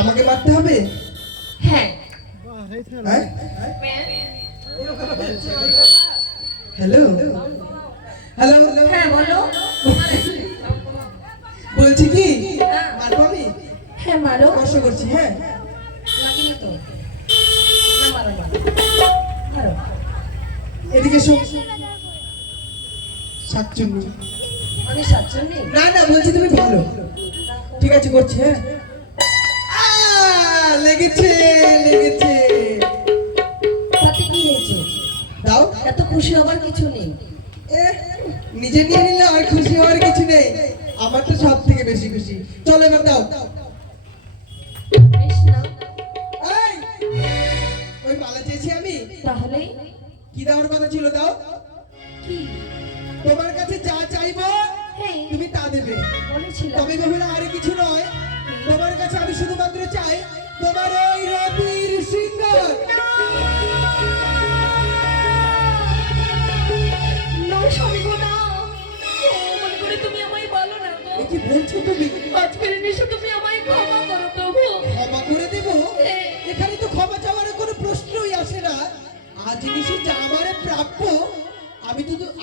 আমাকে মারতে হবে? হ্যাঁ। হ্যালো হ্যালো হ্যাঁ বলো। বলছি কি মারবো আমি? হ্যাঁ মারো। কষ্ট করছি। হ্যাঁ লাগেনি তো? না মারো না, মারো। এদিকে শোন। শাকচুন্নি মানে সাতজনই? না না, বলছি তুমি ভালো। ঠিক আছে করছি। হ্যাঁ লেগেছে লেগেছে। তাতে কি হয়েছে? দাও। এত খুশি হবার কিছু নেই। নিজে নিয়ে নিলে আর খুশি হওয়ার কিছু নেই। আমার তো সব থেকে বেশি খুশি। চলো এবার দাও। বেশ না। এই, ওই মালা চেয়েছি আমি। তাহলে কি দেওয়ার কথা ছিল? দাও। কি? তোমার কাছে যা চাইবো হ্যাঁ তুমি তা দেবে। বলেছিলাম। তবে বাবুলা আর কিছু নয়, তোমার কাছে আমি শুধুমাত্র চাই তোমার ওই রতির সিংহার। না স্বামী গো না, মনে করে তুমি আমায় বলো না গো। কি বলছো তুমি? আজ পেরে নিশো তুমি আমায় ক্ষমা করো প্রভু। ক্ষমা করে দেব? এখানে তো ক্ষমা চাওয়ার কোনো প্রশ্নই আসে না। আজ নিশি যা আমার প্রাপ্য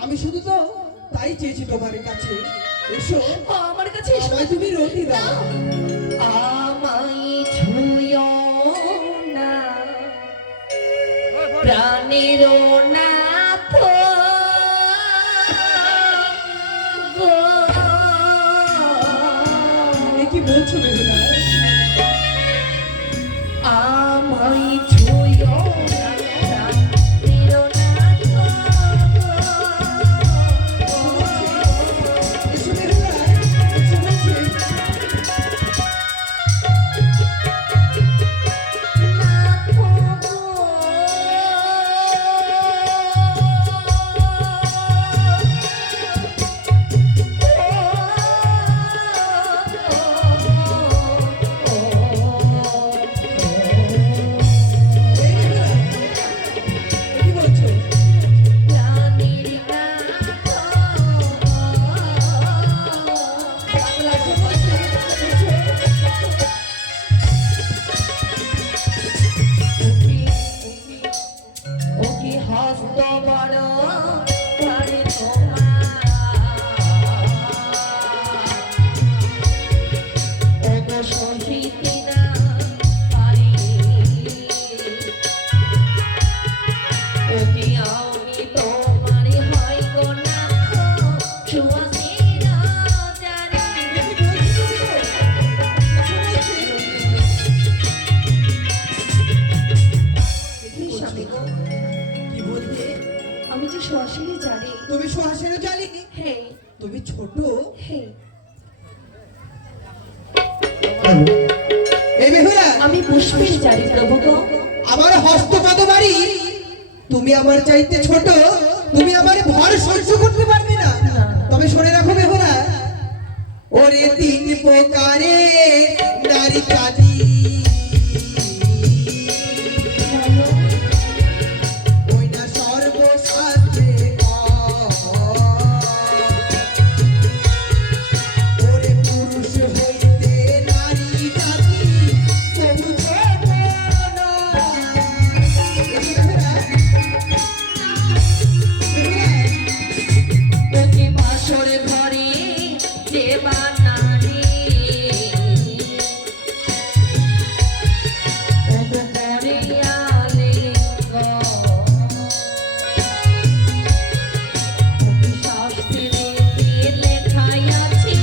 আমি শুধু তো তাই চেয়েছি তোমার কাছে। এসো আমার কাছে এসো। আমায় তুমি রতি দাও। আমায় ছুঁয়ো না প্রাণের নাথ গো। কি বলছো বেহুলা? আমায় ছুঁয়ো না প্রাণের নাথ গো। এসো বেহুলা, এসো বলছি। কি বলছো? হস্ত বড় করে তোমার ওগো সহিতে না পারি ওকে আমি তোমার হয় গো না সুয়াসী না জানি। স্বামী গো কি বলতে? আমি যে সুহাসিনী জানি। তুমি সুহাসেরও জানি? হ্যাঁ তুমি ছোট? হ্যাঁ। এই বেহুলা, আমি পুষ্পের জানি প্রভু গো। আমার হস্তপদ বাড়ি, তুমি আমার চাইতে ছোট, তুমি আমার ভর সহ্য করতে পারবে না। তবে শুনে রাখো বেহুলা, ওরে তিন প্রকারে নারী কাজী। ওই না সর্বশাস্ত্রে ওরে পুরুষ হইতে নারী জাতি তবু ছোট না। ওকে বাসর ঘরে দেবা নারী ওগো করে আলিঙ্গ ওকে শাস্ত্রে লেখাই আছে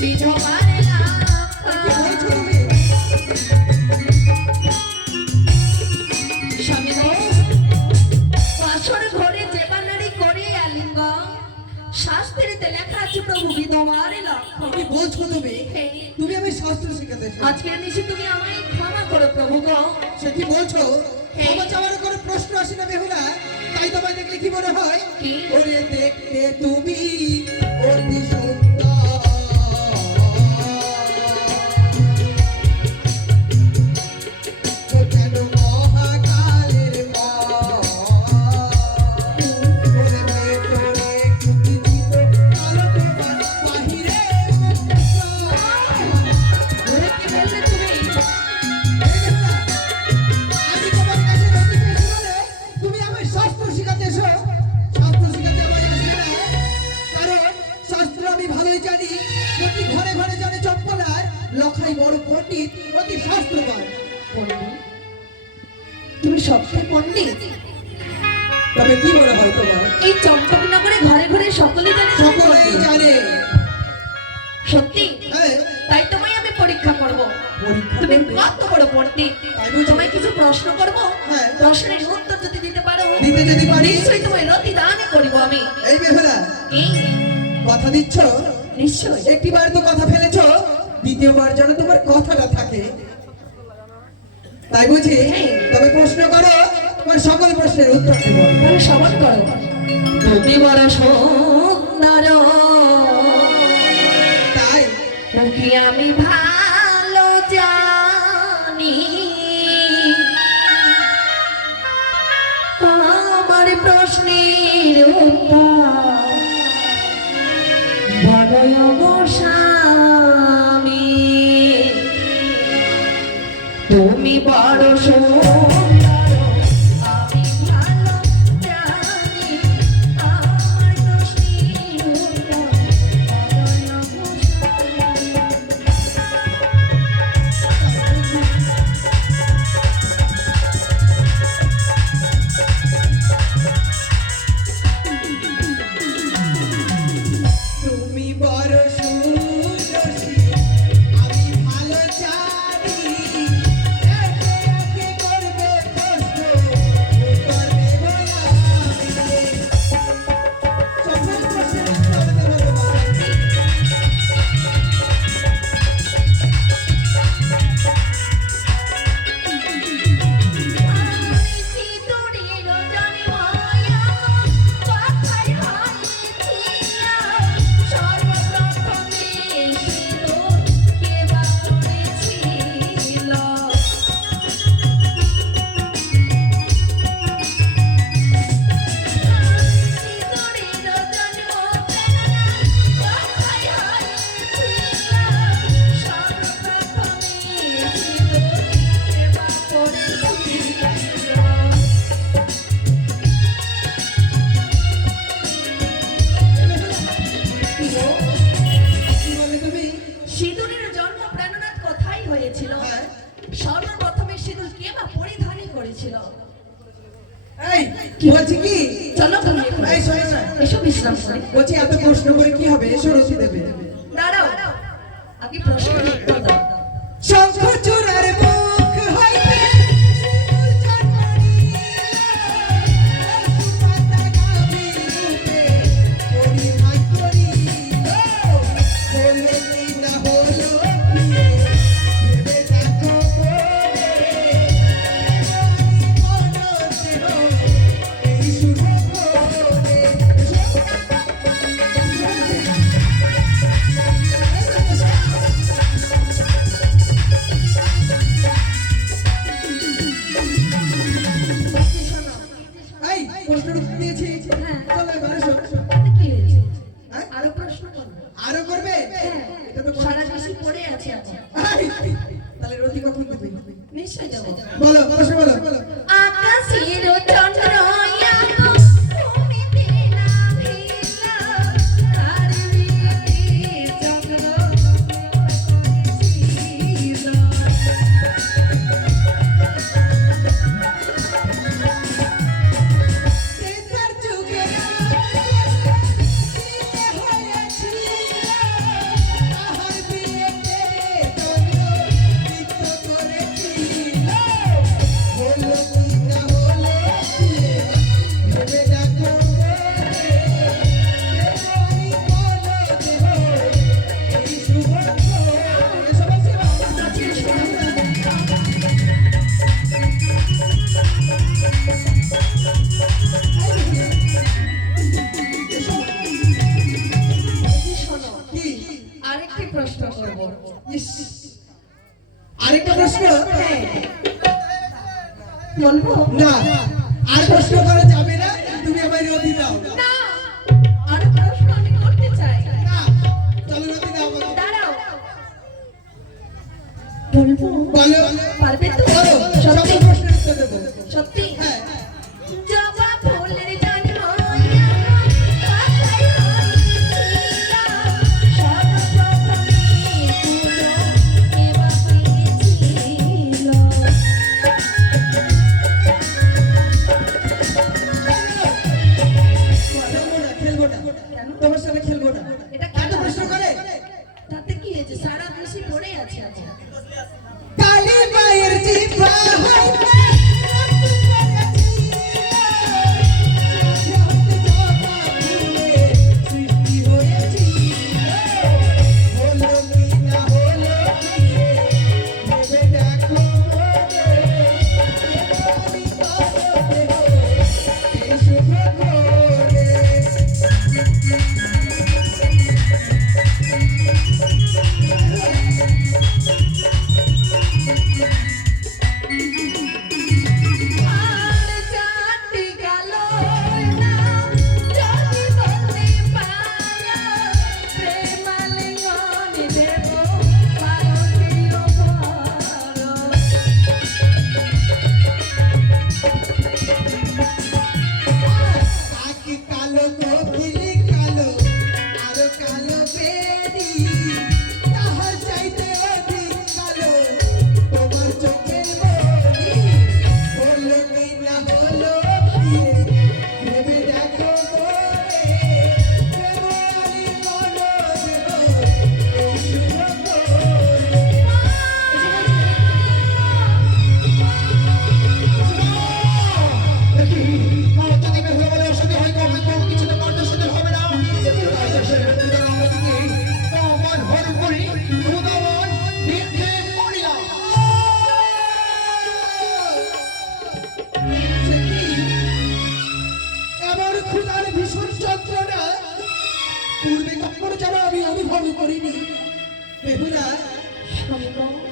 বিধবার লাখা। স্বামী গো বাসর ঘরে দেবা নারী করে আলিঙ্গ শাস্ত্রেতে লেখা আছে প্রভু বিধবার লক্ষ্য। কি বলছো তুমি? তুমি আমি শাস্ত্র শিখাতে এসেছি। আজকের নিশে তুমি আমায় ক্ষমা করো প্রভু গো। সে কি বলছো? ক্ষমা চাওয়ার কোনো প্রশ্ন আসে না বেহুলা। তাই তোমায় দেখলে কি মনে হয়? কি? ওরে দেখতে তুমি অতি সুন্দর, ও যেন মহাকালের মা। ওরে ভেতরে কুঞ্চিত আলো তোমার, বাহিরে মুক্ত। অতি বড় পণ্ডিত, অতি শাস্ত্রবান। পণ্ডিত? তুমি সত্যি পণ্ডিত? তবে কি মনে হয় তোমার? এই চম্পকনগরে ঘরে ঘরে সকলে জানে তুমি সকলেই পণ্ডিত। জানে। সত্যি? হ্যাঁ, তাই তোমায় আমি পরীক্ষা করব। পরীক্ষা তুমি করবে? কত বড় পণ্ডিত? তাই বুঝি? তোমায় কিছু প্রশ্ন করব। হ্যাঁ। প্রশ্নের উত্তর যদি দিতে পারো, দিতে যদি পারি, নিশ্চয়ই তোমায় রতি দান করব আমি। এই বেহুলা, এই কথা দিচ্ছ? নিশ্চয়ই। একটিবার তো কথা ফেলেছো, দ্বিতীয়বার যেন তোমার কথাটা থাকে। তাই বুঝি? হ্যাঁ। তবে প্রশ্ন করো, তোমার সকল প্রশ্নের উত্তর দেব। তাহলে সবার করো। তুমি বড় সুন্দর, তাই ওকে আমি ভালো জানি। আমার প্রশ্নের উত্তর বড়ই অবসামি। তুমি বড় সুন্দর, আমি ভালো জানি। আমার প্রশ্নের উত্তর বড়ই অবসামি। তুমি বড় সুন্দরী, আমি ভালো জানি। একে একে করবে প্রশ্ন, উত্তর দেব আমি। সকল প্রশ্নের উত্তর দেব তোমার। কি বলে তুমি? সিঁদুরের জন্ম প্রাণনাথ কোথায় হয়েছিল? হ্যাঁ। সর্বপ্রথমে সিঁদুর কে বা পরিধান করেছিল? এই, বলছি কি? চলো তুমি এখন। এই, শোনো না। এসো বিশ্রাম করে। বলছি এত প্রশ্ন করে কি হবে? এসো রসি দেবে। দাঁড়াও, আগে প্রশ্নের উত্তর দাও। শঙ্খ চূড়ার মুখ হইতে শিমুল ঝরঝরিয়া, সুপাতা গাভী রূপে পরিধান করিল। বলে কি না হলো বিয়ে, ভেবে দেখো বলে, দেবানি মন দেহ এই শুভ ভোরে। এই, প্রশ্নের উত্তর দিয়েছি। হ্যাঁ। চলো এবার এসো। তাতে কি হয়েছে? হ্যাঁ? আরো প্রশ্ন করো। আরো করবে? হ্যাঁ, এটা তো সারা বেশি পড়ে আছে এখন। এই, তাহলে রতি কখন দেবে? নিশ্চয়ই যাবো। বলো, প্রশ্ন বলো। আকাশের চন্দ্র আলো ভূমিতে নামিল, তার বিয়েতে চন্দ্র করেছিল। তেতার যুগে বিয়ে হয়েছিল, তাহার বিয়েতে চন্দ্র নৃত্য করেছিল। হলো কি না হলো বিয়ে, ভেবে দেখো বলে, দেবানি মন দেহ এই শুভ ভোরে। এসো বলছি বাবা। নাচের শোনা। শোনো, কি? আরেকটি প্রশ্ন করবো। ইস, আরেকটা প্রশ্ন? বলবো? না, আর প্রশ্ন করা যাবে না। তুমি আমায় রতি দাও। না, আরো প্রশ্ন আমি করতে চাই। না, চলো রতি দাও আমাকে। দাঁড়াও। বলবো? বলো। পারবে তো? বলো, সত্যি? সকল প্রশ্নের উত্তর দেবো। সত্যি? হ্যাঁ। জবা ফুলের জন্ম কোথায় হয়েছিল? সর্বপ্রথমে ফুল এবার ফেলবো না। এটা এত প্রশ্ন করে? তাতে কি হয়েছে? সারা বেশি পড়ে আছে আচ্ছা। কালী মায়ের জিহ্বা হইতে সৃষ্টি হয়েছি। হলো কি না হলো কি ভেবে দেখো মনে, আমি করতে এই শুভ করে। আর চাঁদটি গেল না যদি বলতে পারো প্রেমালিঙ্গন দেব ভারতীয় ভারত। আকি কালো কোকিলি কালো আরো কালো বেরি, তাহার চাইতে অধিক কালো তোমার চোখের মনি। হলো কি না হলো কি ভেবে দেখো মনে, প্রেমালি মনো দেব এই শুভ করে। দেখি মমতা দিবে হয়ে বলে অসুখে হয় কমে কম কিছু তো কার্যসাধন হবে না। আমার হর করি উদাহরণ নিক্ষেপ করিলাম। সে কি? এমন ক্ষুধার ভীষণ যন্ত্রণা পূর্বে কখনো যেন আমি অনুভব করিনি। বেহুলা, স্বামীগণ